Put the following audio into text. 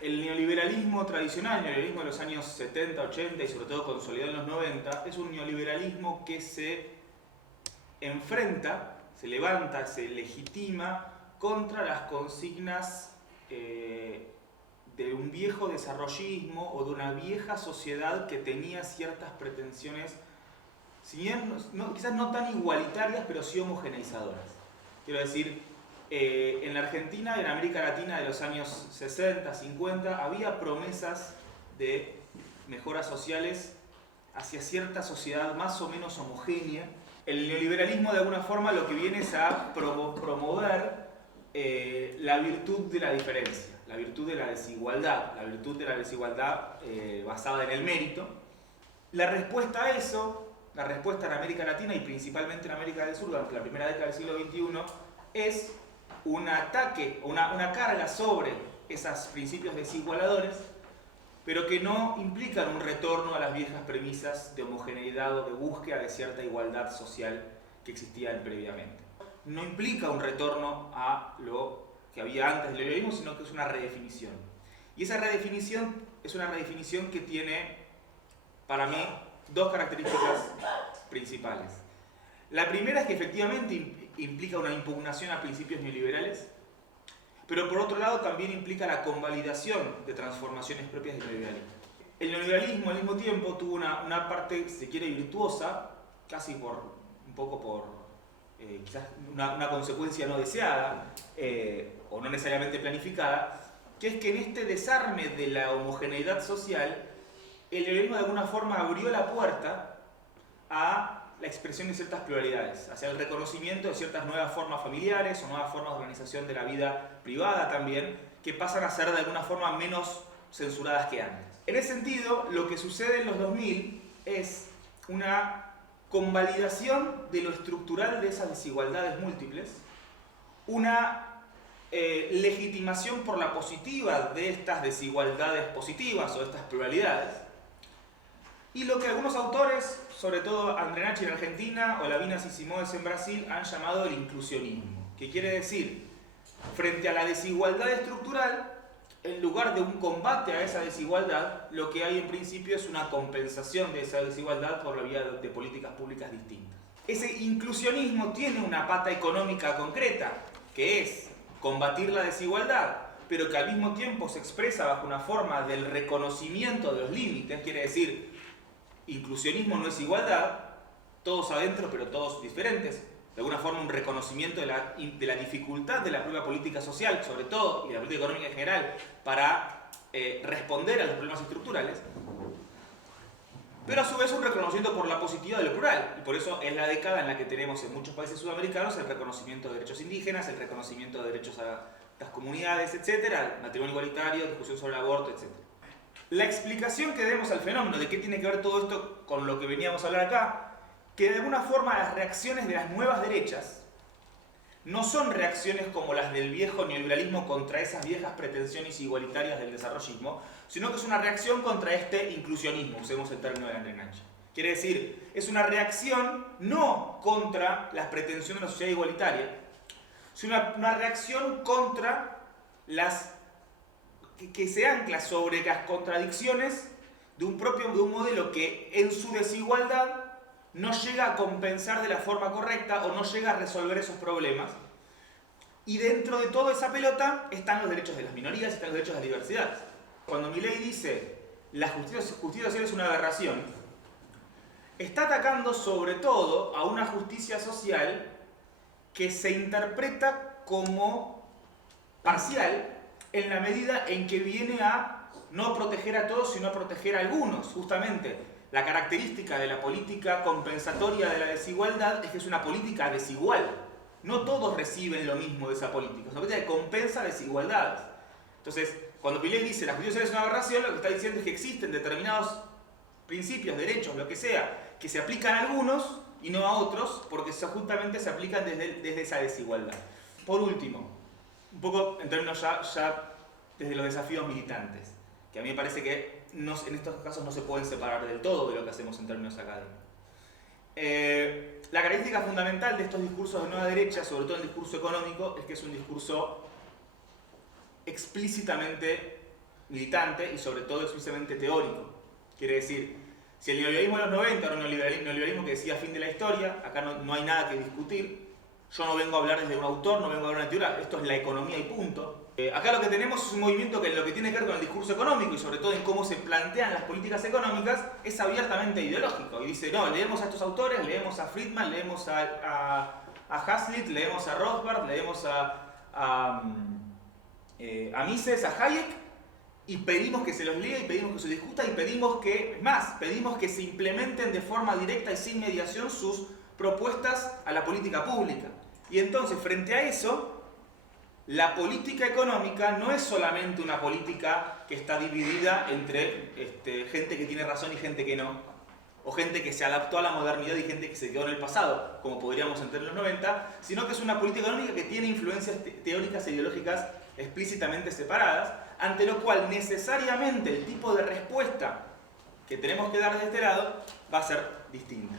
El neoliberalismo tradicional, el neoliberalismo de los años 70, 80 y sobre todo consolidado en los 90, es un neoliberalismo que se enfrenta, se levanta, se legitima contra las consignas de un viejo desarrollismo o de una vieja sociedad que tenía ciertas pretensiones, si bien, quizás no tan igualitarias, pero sí homogeneizadoras. Quiero decir, en la Argentina y en América Latina de los años 60, 50, había promesas de mejoras sociales hacia cierta sociedad más o menos homogénea. El neoliberalismo de alguna forma lo que viene es a promover la virtud de la diferencia, la virtud de la desigualdad basada en el mérito. La respuesta a eso, la respuesta en América Latina y principalmente en América del Sur durante la primera década del siglo XXI es un ataque, una carga sobre esos principios desigualadores, pero que no implican un retorno a las viejas premisas de homogeneidad o de búsqueda de cierta igualdad social que existían previamente. No implica un retorno a lo que había antes del liberalismo, sino que es una redefinición. Y esa redefinición es una redefinición que tiene, para mí, dos características principales. La primera es que efectivamente implica una impugnación a principios neoliberales, pero por otro lado también implica la convalidación de transformaciones propias del neoliberalismo. El neoliberalismo al mismo tiempo tuvo una parte, si se quiere, virtuosa, casi un poco por quizás una consecuencia no deseada o no necesariamente planificada, que es que en este desarme de la homogeneidad social, el neoliberalismo de alguna forma abrió la puerta a la expresión de ciertas pluralidades, hacia el reconocimiento de ciertas nuevas formas familiares o nuevas formas de organización de la vida privada también, que pasan a ser de alguna forma menos censuradas que antes. En ese sentido, lo que sucede en los 2000 es una convalidación de lo estructural de esas desigualdades múltiples, una legitimación por la positiva de estas desigualdades positivas o de estas pluralidades, y lo que algunos autores, sobre todo Andrenachi en Argentina o Lavinas y Simoes en Brasil, han llamado el inclusionismo, que quiere decir, frente a la desigualdad estructural, en lugar de un combate a esa desigualdad, lo que hay en principio es una compensación de esa desigualdad por la vía de políticas públicas distintas. Ese inclusionismo tiene una pata económica concreta, que es combatir la desigualdad, pero que al mismo tiempo se expresa bajo una forma del reconocimiento de los límites, quiere decir, inclusionismo no es igualdad, todos adentro pero todos diferentes, de alguna forma un reconocimiento de la dificultad de la propia política social, sobre todo, y de la política económica en general, para responder a los problemas estructurales, pero a su vez un reconocimiento por la positividad de lo plural, y por eso es la década en la que tenemos en muchos países sudamericanos el reconocimiento de derechos indígenas, el reconocimiento de derechos a las comunidades, etc., matrimonio igualitario, discusión sobre el aborto, etc. La explicación que demos al fenómeno de qué tiene que ver todo esto con lo que veníamos a hablar acá, que de alguna forma las reacciones de las nuevas derechas no son reacciones como las del viejo neoliberalismo contra esas viejas pretensiones igualitarias del desarrollismo, sino que es una reacción contra este inclusionismo, usemos el término de Andrenachi. Quiere decir, es una reacción no contra las pretensiones de una sociedad igualitaria, sino una reacción contra las que se ancla sobre las contradicciones de un modelo que en su desigualdad no llega a compensar de la forma correcta o no llega a resolver esos problemas. Y dentro de toda esa pelota están los derechos de las minorías, están los derechos de la diversidad. Cuando Milei dice la justicia social es una aberración, está atacando sobre todo a una justicia social que se interpreta como parcial en la medida en que viene a no proteger a todos, sino a proteger a algunos. Justamente, la característica de la política compensatoria de la desigualdad es que es una política desigual. No todos reciben lo mismo de esa política. Es una política que compensa desigualdades. Entonces, cuando Milei dice la justicia social es una aberración, lo que está diciendo es que existen determinados principios, derechos, lo que sea, que se aplican a algunos y no a otros, porque justamente se aplican desde esa desigualdad. Por último, un poco en términos ya desde los desafíos militantes, que a mí me parece que en estos casos no se pueden separar del todo de lo que hacemos en términos académicos. La característica fundamental de estos discursos de nueva derecha, sobre todo el discurso económico, es que es un discurso explícitamente militante y sobre todo exclusivamente teórico. Quiere decir, si el neoliberalismo de los 90 era un neoliberalismo que decía fin de la historia, acá no hay nada que discutir. Yo no vengo a hablar desde un autor, no vengo a hablar de una teoría, esto es la economía y punto. Acá lo que tenemos es un movimiento que en lo que tiene que ver con el discurso económico y sobre todo en cómo se plantean las políticas económicas es abiertamente ideológico. Y dice, no, leemos a estos autores, leemos a Friedman, leemos a Hazlitt, leemos a Rothbard, leemos a Mises, a Hayek, y pedimos que se los lea y pedimos que se discuta y pedimos que, es más, pedimos que se implementen de forma directa y sin mediación sus propuestas a la política pública. Y entonces, frente a eso, la política económica no es solamente una política que está dividida entre gente que tiene razón y gente que no, o gente que se adaptó a la modernidad y gente que se quedó en el pasado, como podríamos entender en los 90, sino que es una política económica que tiene influencias teóricas e ideológicas explícitamente separadas, ante lo cual necesariamente el tipo de respuesta que tenemos que dar de este lado va a ser distinta.